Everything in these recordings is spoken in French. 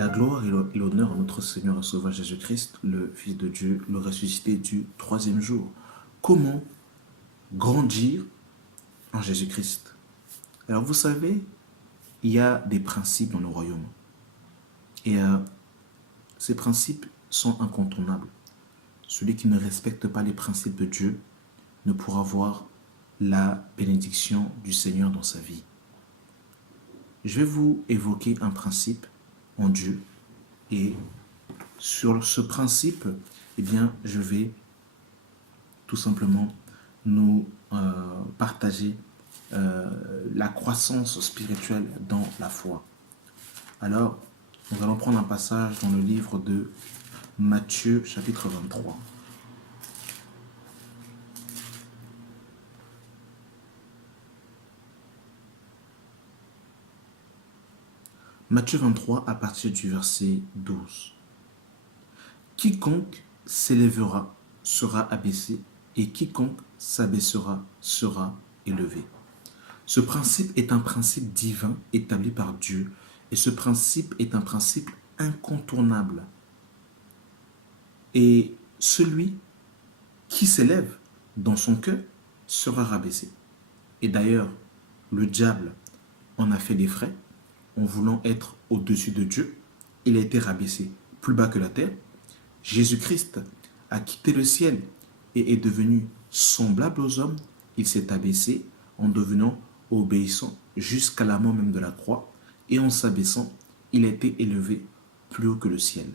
La gloire et l'honneur à notre Seigneur et Sauveur Jésus-Christ, le Fils de Dieu, le ressuscité du troisième jour. Comment grandir en Jésus-Christ? Alors vous savez, il y a des principes dans le royaume. Et ces principes sont incontournables. Celui qui ne respecte pas les principes de Dieu ne pourra voir la bénédiction du Seigneur dans sa vie. Je vais vous évoquer un principe en Dieu et sur ce principe, eh bien, je vais tout simplement nous partager la croissance spirituelle dans la foi. Alors, nous allons prendre un passage dans le livre de Matthieu, chapitre 23. Matthieu 23 à partir du verset 12. Quiconque s'élèvera sera abaissé et quiconque s'abaissera sera élevé. Ce principe est un principe divin établi par Dieu et ce principe est un principe incontournable. Et celui qui s'élève dans son cœur sera rabaissé. Et d'ailleurs, le diable en a fait des frais en voulant être au-dessus de Dieu. Il a été rabaissé plus bas que la terre. Jésus-Christ a quitté le ciel et est devenu semblable aux hommes. Il s'est abaissé en devenant obéissant jusqu'à la mort même de la croix. Et en s'abaissant, il a été élevé plus haut que le ciel.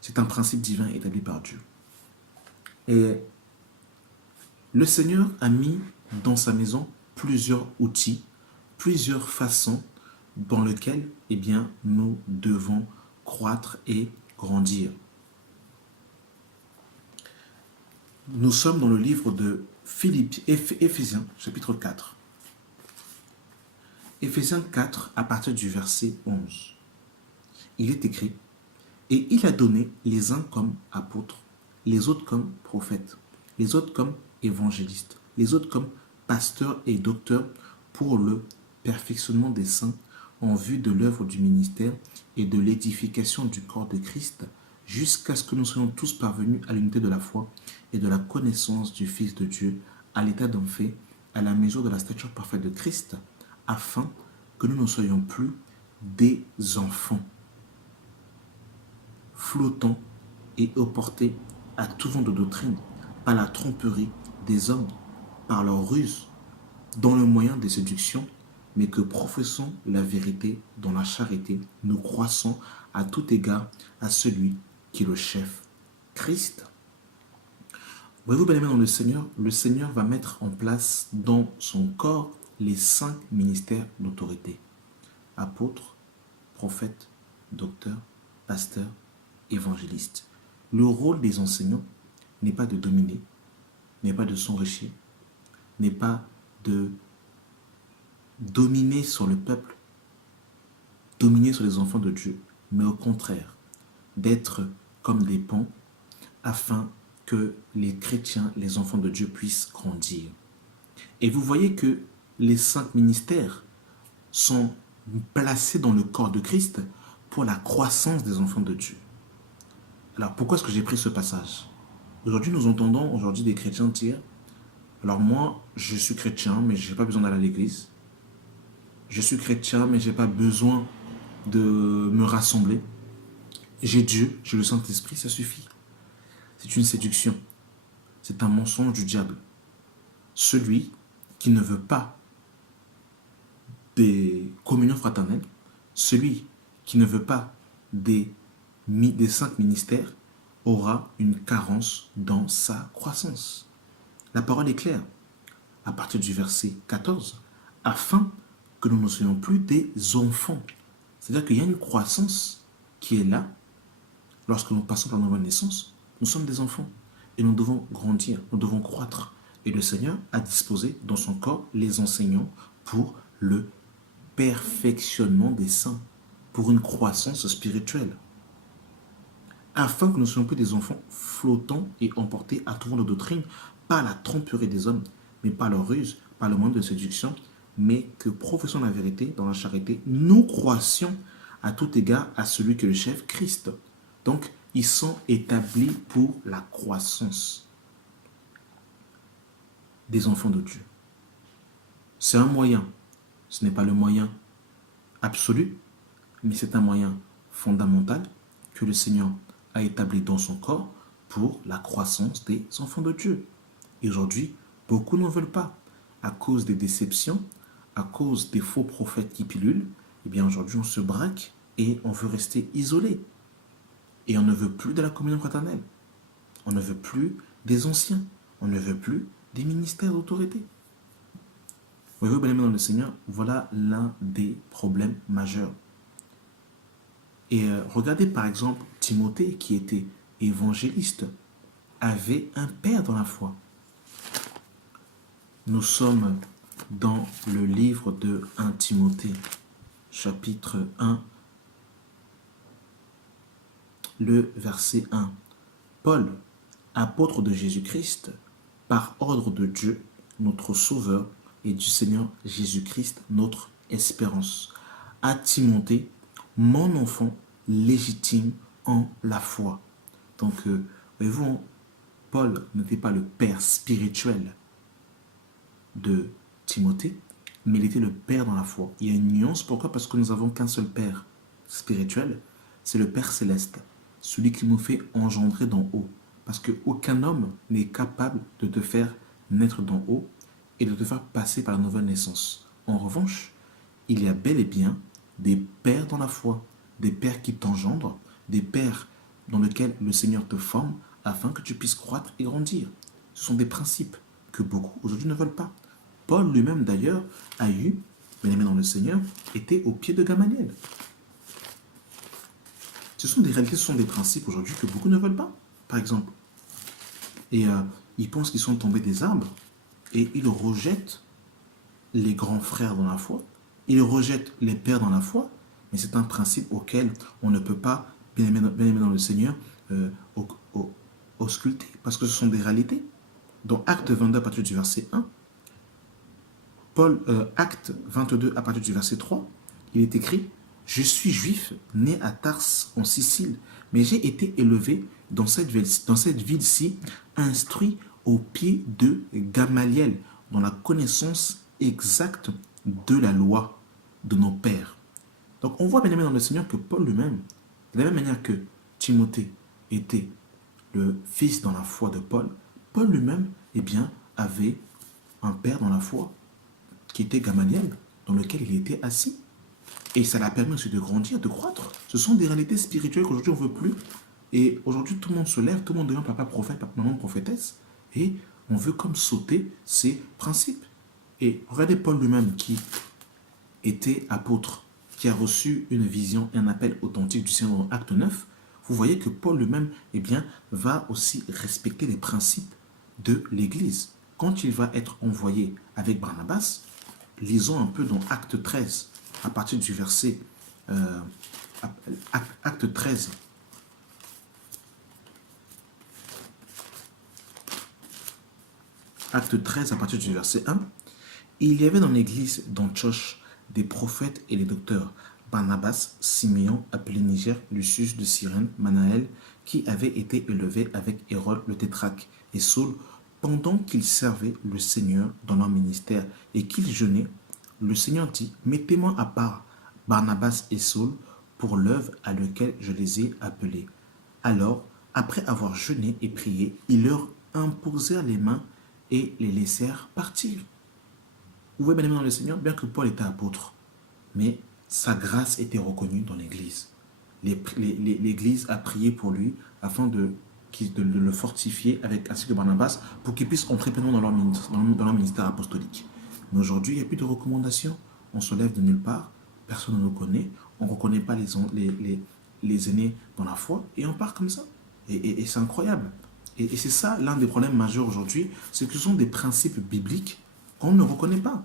C'est un principe divin établi par Dieu. Et le Seigneur a mis dans sa maison plusieurs outils, plusieurs façons dans lesquelles eh bien, nous devons croître et grandir. Nous sommes dans le livre de Éphésiens, chapitre 4. Éphésiens 4, à partir du verset 11. Il est écrit: et il a donné les uns comme apôtres, les autres comme prophètes, les autres comme évangélistes, les autres comme pasteurs et docteurs pour le perfectionnement des saints en vue de l'œuvre du ministère et de l'édification du corps de Christ, jusqu'à ce que nous soyons tous parvenus à l'unité de la foi et de la connaissance du Fils de Dieu, à l'état d'un fait, à la mesure de la stature parfaite de Christ, afin que nous ne soyons plus des enfants, flottants et opportés à tout vent de doctrine, par la tromperie des hommes, par leur ruse, dans le moyen des séductions, mais que professons la vérité dans la charité, nous croissons à tout égard à celui qui est le chef, Christ. Voyez-vous, bien aimés dans le Seigneur va mettre en place dans son corps les 5 ministères d'autorité: apôtres, prophètes, docteurs, pasteurs, évangélistes. Le rôle des enseignants n'est pas de dominer, n'est pas de s'enrichir, n'est pas de dominer sur le peuple, dominer sur les enfants de Dieu, mais au contraire, d'être comme des ponts afin que les chrétiens, les enfants de Dieu puissent grandir. Et vous voyez que les 5 ministères sont placés dans le corps de Christ pour la croissance des enfants de Dieu. Alors pourquoi est-ce que j'ai pris ce passage? Aujourd'hui, nous entendons des chrétiens dire: alors moi, je suis chrétien, mais je n'ai pas besoin d'aller à l'église. Je suis chrétien, mais je n'ai pas besoin de me rassembler. J'ai Dieu, j'ai le Saint-Esprit, ça suffit. C'est une séduction. C'est un mensonge du diable. Celui qui ne veut pas des communions fraternelles, celui qui ne veut pas des 5 ministères, aura une carence dans sa croissance. La parole est claire, à partir du verset 14, afin que nous ne soyons plus des enfants. C'est-à-dire qu'il y a une croissance qui est là. Lorsque nous passons par la nouvelle naissance, nous sommes des enfants et nous devons grandir, nous devons croître. Et le Seigneur a disposé dans son corps les enseignants pour le perfectionnement des saints, pour une croissance spirituelle, afin que nous ne soyons plus des enfants flottants et emportés à tout vent de doctrine par la tromperie des hommes, mais par leur ruse, par le moyen de séduction, mais que professons la vérité dans la charité, nous croissions à tout égard à celui que le chef, Christ. Donc, ils sont établis pour la croissance des enfants de Dieu. C'est un moyen. Ce n'est pas le moyen absolu, mais c'est un moyen fondamental que le Seigneur a établi dans son corps pour la croissance des enfants de Dieu. Et aujourd'hui, beaucoup n'en veulent pas. À cause des déceptions, à cause des faux prophètes qui pilulent, eh bien aujourd'hui on se braque et on veut rester isolé. Et on ne veut plus de la communion fraternelle. On ne veut plus des anciens. On ne veut plus des ministères d'autorité. Voyez-vous, bien-aimés dans le Seigneur, voilà l'un des problèmes majeurs. Et regardez par exemple Timothée, qui était évangéliste, avait un père dans la foi. Nous sommes dans le livre de 1 Timothée, chapitre 1, le verset 1. Paul, apôtre de Jésus-Christ, par ordre de Dieu, notre Sauveur, et du Seigneur Jésus-Christ, notre espérance. À Timothée, mon enfant légitime en la foi. Donc, voyez-vous, Paul n'était pas le père spirituel de Timothée, mais il était le père dans la foi. Il y a une nuance, pourquoi? Parce que nous n'avons qu'un seul père spirituel, c'est le Père céleste, celui qui nous fait engendrer d'en haut. Parce qu'aucun homme n'est capable de te faire naître d'en haut et de te faire passer par la nouvelle naissance. En revanche, il y a bel et bien des pères dans la foi, des pères qui t'engendrent, des pères dans lesquels le Seigneur te forme afin que tu puisses croître et grandir. Ce sont des principes que beaucoup aujourd'hui ne veulent pas. Paul lui-même d'ailleurs a eu, bien-aimé dans le Seigneur, était au pied de Gamaliel. Ce sont des réalités, ce sont des principes aujourd'hui que beaucoup ne veulent pas, par exemple. Et ils pensent qu'ils sont tombés des arbres et ils rejettent les grands frères dans la foi, ils rejettent les pères dans la foi, mais c'est un principe auquel on ne peut pas, bien aimé dans le Seigneur, ausculter, parce que ce sont des réalités. Dans Acte 22 à partir du verset 1, Acte 22 à partir du verset 3, il est écrit: je suis juif, né à Tars en Sicile, mais j'ai été élevé dans cette ville-ci, instruit au pied de Gamaliel, dans la connaissance exacte de la loi de nos pères. Donc on voit bien aimé dans le Seigneur que Paul lui-même, de la même manière que Timothée était le fils dans la foi de Paul, Paul lui-même, eh bien, avait un père dans la foi, qui était Gamaliel, dans lequel il était assis. Et ça l'a permis aussi de grandir, de croître. Ce sont des réalités spirituelles qu'aujourd'hui on ne veut plus. Et aujourd'hui tout le monde se lève, tout le monde devient papa prophète, papa maman prophétesse. Et on veut comme sauter ces principes. Et regardez Paul lui-même qui était apôtre, qui a reçu une vision et un appel authentique du Seigneur dans Acte 9. Vous voyez que Paul lui-même, eh bien, va aussi respecter les principes de l'Église. Quand il va être envoyé avec Barnabas, lisons un peu dans Acte 13, à partir du verset Acte 13. Acte 13, à partir du verset 1. Il y avait dans l'église d'Antioche des prophètes et des docteurs, Barnabas, Siméon, appelé Niger, Lucius de Cyrène, Manaël, qui avaient été élevés avec Hérode le tétrarque, et Saul, pendant qu'ils servaient le Seigneur dans leur ministère et qu'ils jeûnaient. Le Seigneur dit: mettez-moi à part Barnabas et Saul pour l'œuvre à laquelle je les ai appelés. Alors, après avoir jeûné et prié, ils leur imposèrent les mains et les laissèrent partir. Vous voyez bien aimé dans le Seigneur, bien que Paul était apôtre, mais sa grâce était reconnue dans l'Église. L'Église a prié pour lui afin de le fortifier ainsi que Barnabas pour qu'il puisse entrer pleinement dans leur ministère apostolique. Mais aujourd'hui, il n'y a plus de recommandations. On se lève de nulle part, personne ne nous connaît, on ne reconnaît pas les aînés dans la foi et on part comme ça. Et c'est incroyable. Et c'est ça l'un des problèmes majeurs aujourd'hui, c'est que ce sont des principes bibliques qu'on ne reconnaît pas,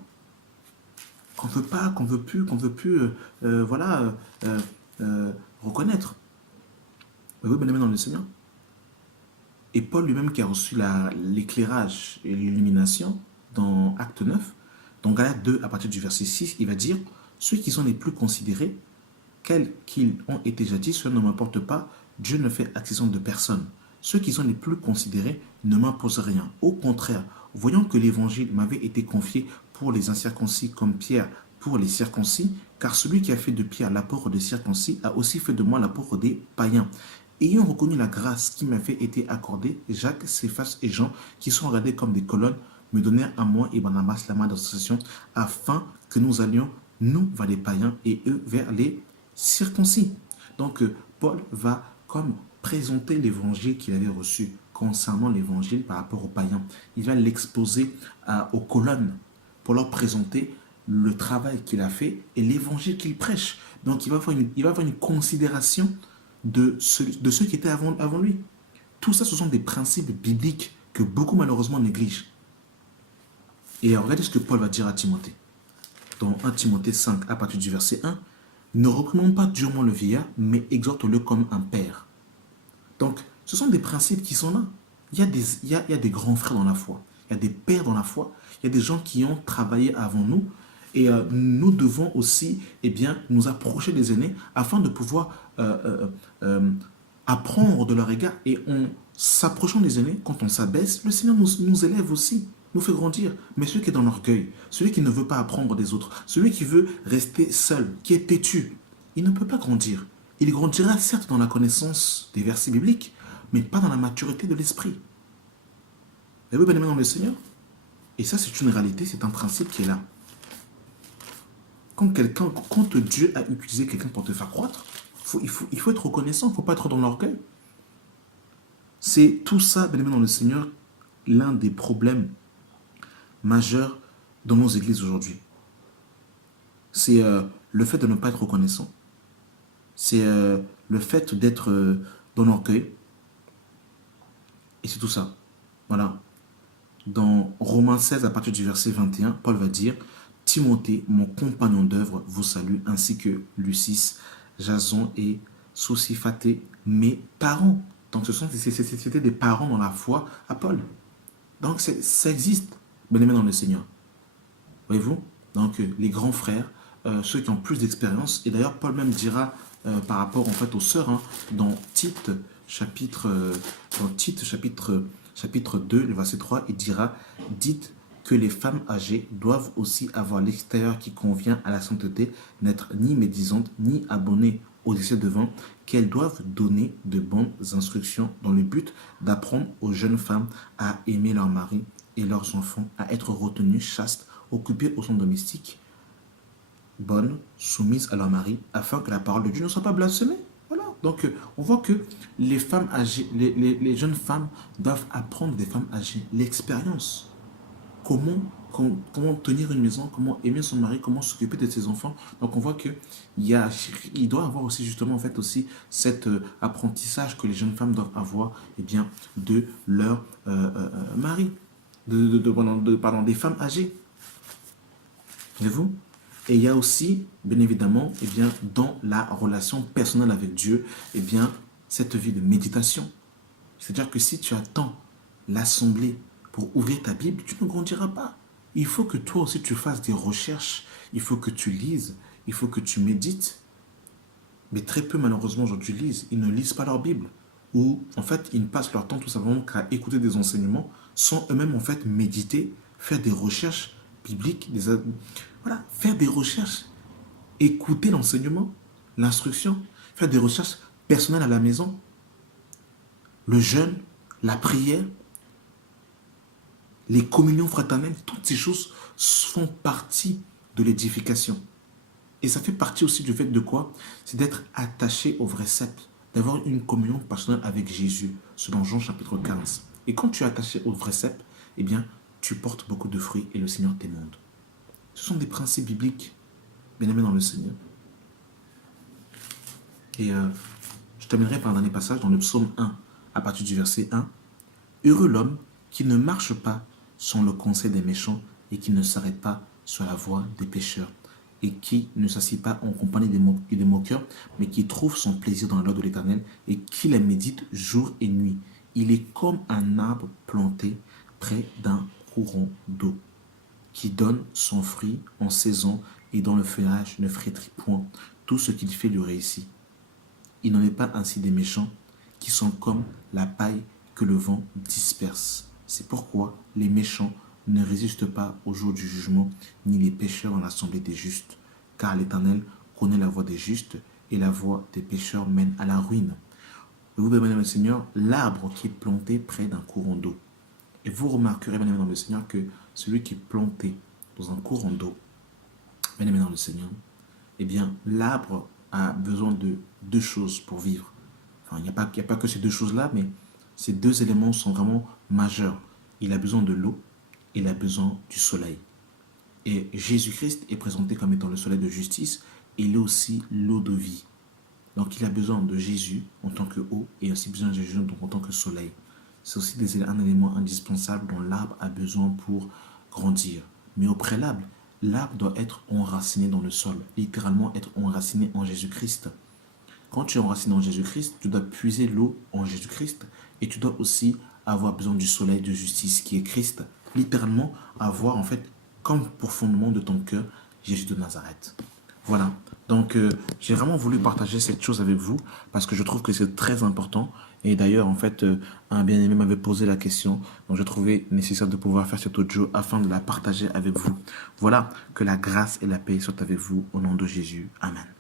qu'on veut pas, qu'on veut plus reconnaître. Vous bien aimé dans le Seigneur. Et Paul lui-même qui a reçu l'éclairage et l'illumination dans Acte 9, dans Galates 2 à partir du verset 6, il va dire: ceux qui sont les plus considérés, quels qu'ils ont été jadis, cela ne m'importe pas. Dieu ne fait acquisition de personne. Ceux qui sont les plus considérés ne m'imposent rien. Au contraire, voyant que l'évangile m'avait été confié pour les incirconcis comme Pierre pour les circoncis, car celui qui a fait de Pierre l'apôtre des circoncis a aussi fait de moi l'apôtre des païens. Ayant reconnu la grâce qui m'avait été accordée, Jacques, Céphas et Jean, qui sont regardés comme des colonnes, me donnèrent à moi et Barnabas la main d'association, afin que nous allions, nous, vers les païens et eux vers les circoncis. Donc, Paul va comme présenter l'évangile qu'il avait reçu concernant l'évangile par rapport aux païens. Il va l'exposer aux colonnes pour leur présenter le travail qu'il a fait et l'évangile qu'il prêche. Donc, il va avoir une considération de ceux qui étaient avant lui. Tout ça, ce sont des principes bibliques que beaucoup malheureusement négligent. Et regardez ce que Paul va dire à Timothée. Dans 1 Timothée 5, à partir du verset 1, ne reprenons pas durement le vieillard, mais exhorte-le comme un père. Donc, ce sont des principes qui sont là. Il y a des grands frères dans la foi. Il y a des pères dans la foi. Il y a des gens qui ont travaillé avant nous. Et nous devons aussi nous approcher des aînés afin de pouvoir apprendre de leur égard. Et en s'approchant des aînés, quand on s'abaisse, le Seigneur nous élève aussi, nous fait grandir. Mais celui qui est dans l'orgueil, celui qui ne veut pas apprendre des autres, celui qui veut rester seul, qui est têtu, il ne peut pas grandir. Il grandira certes dans la connaissance des versets bibliques, mais pas dans la maturité de l'esprit. Et oui, bien aimé dans le Seigneur. Et ça, c'est une réalité, c'est un principe qui est là. Quand Dieu a utilisé quelqu'un pour te faire croître, il faut être reconnaissant, il ne faut pas être dans l'orgueil. C'est tout ça, bien aimé dans le Seigneur, l'un des problèmes majeurs dans nos églises aujourd'hui. C'est le fait de ne pas être reconnaissant. C'est le fait d'être dans l'orgueil. Et c'est tout ça. Voilà. Dans Romains 16, à partir du verset 21, Paul va dire « Timothée, mon compagnon d'œuvre, vous salue, ainsi que Lucis, Jason et Sosiphaté, mes parents. » Donc c'était des parents dans la foi à Paul. Donc ça existe, bien aimé dans le Seigneur. Voyez-vous? Donc les grands frères, ceux qui ont plus d'expérience, et d'ailleurs Paul même dira par rapport en fait aux sœurs, dans Tite chapitre 2, le verset 3, il dira « Dites que les femmes âgées doivent aussi avoir l'extérieur qui convient à la sainteté, n'être ni médisantes, ni abonnées aux excès de vin, qu'elles doivent donner de bonnes instructions dans le but d'apprendre aux jeunes femmes à aimer leur mari et leurs enfants, à être retenues chastes, occupées au son domestique, bonnes, soumises à leur mari, afin que la parole de Dieu ne soit pas blasphémée. » Voilà. Donc, on voit que les femmes âgées, les jeunes femmes doivent apprendre des femmes âgées l'expérience. Comment tenir une maison, comment aimer son mari, comment s'occuper de ses enfants. Donc, on voit il doit avoir aussi justement en fait aussi cet apprentissage que les jeunes femmes doivent avoir de leur mari, des femmes âgées. Voyez-vous? Et il y a aussi, bien évidemment, dans la relation personnelle avec Dieu, cette vie de méditation. C'est-à-dire que si tu attends l'assemblée pour ouvrir ta Bible, tu ne grandiras pas. Il faut que toi aussi tu fasses des recherches, il faut que tu lises, il faut que tu médites. Mais très peu malheureusement aujourd'hui lisent, ils ne lisent pas leur Bible. Ou en fait ils ne passent leur temps tout simplement qu'à écouter des enseignements sans eux-mêmes en fait méditer, faire des recherches bibliques, faire des recherches, écouter l'enseignement, l'instruction, faire des recherches personnelles à la maison, le jeûne, la prière, les communions fraternelles, toutes ces choses font partie de l'édification. Et ça fait partie aussi du fait de quoi? C'est d'être attaché au vrai cep, d'avoir une communion personnelle avec Jésus, selon Jean chapitre 15. Et quand tu es attaché au vrai cep, tu portes beaucoup de fruits et le Seigneur t'émonde. Ce sont des principes bibliques, bien aimés dans le Seigneur. Et je terminerai par un dernier passage dans le psaume 1, à partir du verset 1. « Heureux l'homme qui ne marche pas sur le conseil des méchants et qui ne s'arrête pas sur la voie des pécheurs et qui ne s'assied pas en compagnie des moqueurs, mais qui trouve son plaisir dans la loi de l'Éternel et qui la médite jour et nuit. Il est comme un arbre planté près d'un courant d'eau, qui donne son fruit en saison et dont le feuillage ne flétrit point. tout ce qu'il fait lui réussit. Il n'en est pas ainsi des méchants qui sont comme la paille que le vent disperse. C'est pourquoi les méchants ne résistent pas au jour du jugement, ni les pécheurs en l'assemblée des justes. Car l'Éternel connaît la voie des justes, et la voie des pécheurs mène à la ruine. Vous bien le Seigneur, l'arbre qui est planté près d'un courant d'eau. Et vous remarquerez, bien aimé dans le Seigneur, que celui qui est planté dans un courant d'eau, bien aimé dans le Seigneur, eh bien, l'arbre a besoin de deux choses pour vivre. Enfin, il n'y a pas que ces deux choses-là, mais ces deux éléments sont vraiment majeurs. Il a besoin de l'eau, et il a besoin du soleil. Et Jésus-Christ est présenté comme étant le soleil de justice, et il est aussi l'eau de vie. Donc il a besoin de Jésus en tant que eau, et aussi besoin de Jésus en tant que soleil. C'est aussi un élément indispensable dont l'arbre a besoin pour grandir. Mais au préalable, l'arbre doit être enraciné dans le sol, littéralement être enraciné en Jésus-Christ. Quand tu es enraciné en Jésus-Christ, tu dois puiser l'eau en Jésus-Christ, et tu dois aussi avoir besoin du soleil de justice qui est Christ. Littéralement avoir en fait comme pour fondement de ton cœur Jésus de Nazareth. Voilà. Donc j'ai vraiment voulu partager cette chose avec vous parce que je trouve que c'est très important. Et d'ailleurs, en fait, un bien-aimé m'avait posé la question. Donc je trouvais nécessaire de pouvoir faire cet audio afin de la partager avec vous. Voilà, que la grâce et la paix soient avec vous au nom de Jésus. Amen.